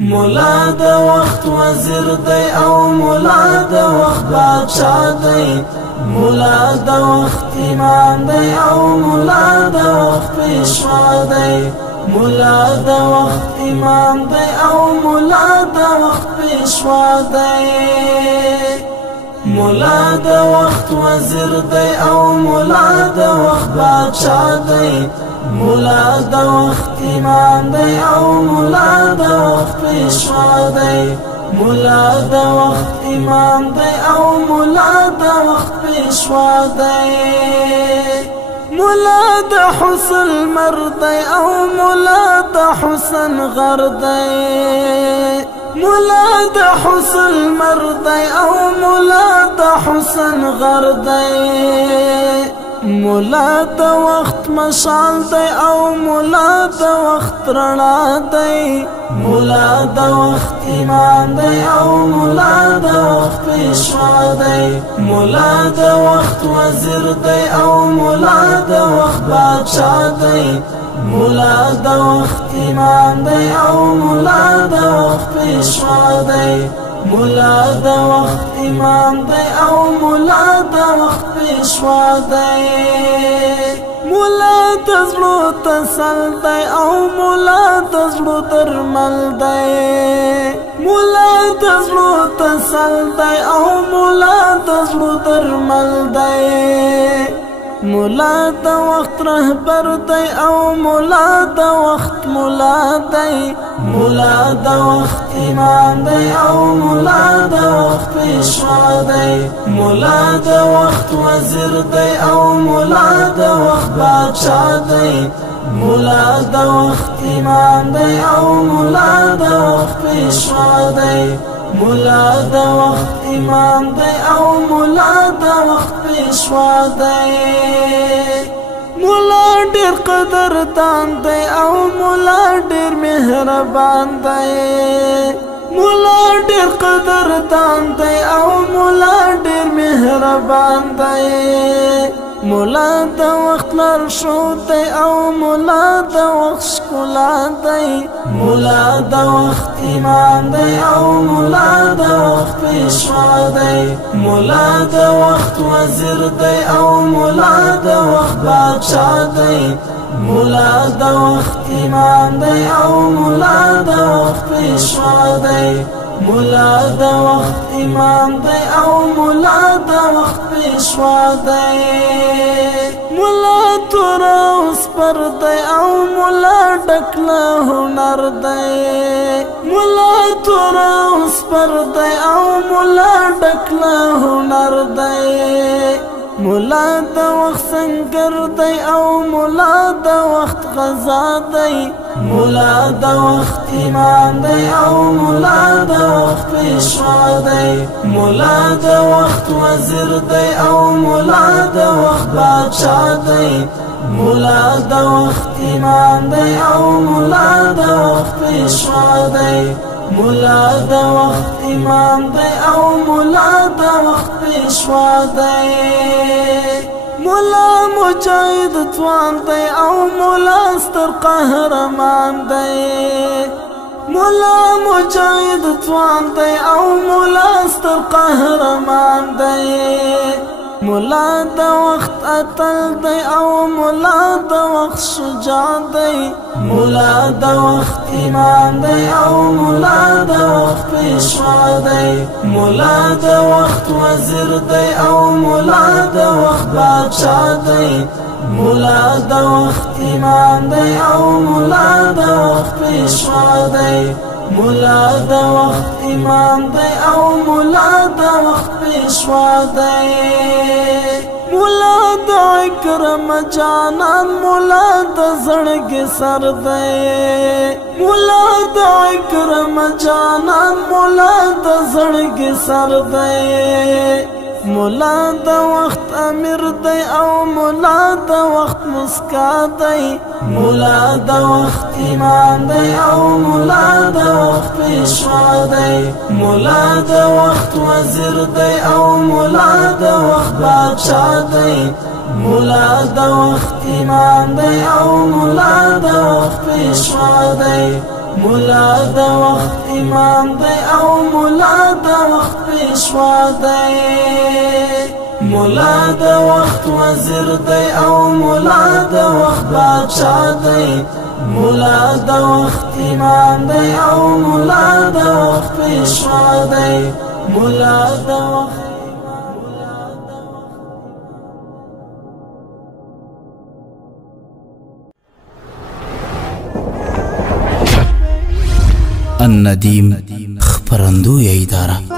مولا د وخت وزیر دی او مولا د وخت بادشاہ دی، مولا د وخت امام دی او مولا د وخت پیشوا دی، مولا د وخت امام دی او مولا د وخت پیشوا دی، مولا د وخت وزیر دی او مولا د وخت بادشاہ دی، مولا د وخت امام دی او مولا د وخت پیشوا دی، مولا د وخت امام دی او مولا د وخت پیشوا دی، مولا د حسن مرد دی او مولا د حسن غر دی، مولا د حسن مرد دی او مولا د حسن غر دی، مولا د وخت مشال دی او مولا د وخت رڼا دی، مولا د وخت امام دی او مولا د وخت پیشوا دی، مولا د وخت وزیر دی او مولا د وخت بادشاہ دی، مولا د وخت امام دی او مولا د وخت پیشوا دی، مولا د وخت امام دی او مولا د وخت پیشوا دی، مولا د زړه تسل دی او مولا د زړه درمل دی، مولا د زړه تسل دی او مولا د زړه درمل دی، مولا د وخت رهبر دی او مولا د وخت مولا دی، مولا د وخت امام دی او مولا د وخت پیشوا دی، مولا د وخت وزیر دی او مولا د وخت بادشاہ دی، مولا د وخت امام دی او مولا د وخت پیشوا دی، مولا د وخت امام دی او مولا د وخت پیشوا دی، مولا ډیر قدردان دی او مولا ډیر مهربان دی، مولا ډیر قدردان دی او مولا ډیر مهربان دی، مولا د وخت لارښود دی او مولا د وخت ښکلا دی، مولا د وخت امام دی او مولا د وخت پیشوا دی، مولا د وخت وزیر دی او مولا د وخت بادشاہ دی، مولا د وخت امام دی او مولا د وخت پیشوا دی، مولا د وخت امام دی او مولا د وخت پیشوا دی، مولا تور سپر دی او مولا ډک له هنر دی، مولا تور سپر دی او مولا ډک له هنر دی، مولا د وخت سنگر دی او مولا د وخت غزا دی، مولا د وخت امام دی او مولا د وخت پیشوا دی، مولا د وخت وزیر دی او مولا د وخت بادشاہ دی، مولا د وخت امام دی او مولا د وخت پیشوا دی، مولا د وخت امام دی او مولا د وخت پیشوا دی، مولا مجاهد ځوان دی او مولا ستر قهرمان دی، مولا مجاهد ځوان دی او مولا ستر قهرمان دی، مولا د وخت اتل دی او مولا د وخت شجاع دی، مولا د وخت امام دی او مولا د وخت پیشوا دی، مولا د وخت وزیر دی او مولا د وخت بادشاہ دی، مولا د وخت امام دی او مولا د وخت پیشوا دی، مولا د وخت امام دی او مولا د وخت پیشوا دی، مولا د اکرم جانان مولا د زړګي سر دی، مولا د اکرم جانان مولا د زړګي سر دی، مولا د وخت امیر دی او مولا د وخت مسکا دی، مولا د وخت امام دی او مولا د وخت پیشوا دی، مولا د وخت وزیر دی او مولا د وخت بادشاہ دی، مولا د وخت امام دی او مولا د وخت پیشوا دی، مولا د وخت امام دی او مولا د وخت پیشوا دی مولا د وخت وزیر دی او مولا د وخت بادشاہ دی مولا د وخت امام دی او مولا د وخت پیشوا دی مولا د وخت الندیم خپرندوی اداره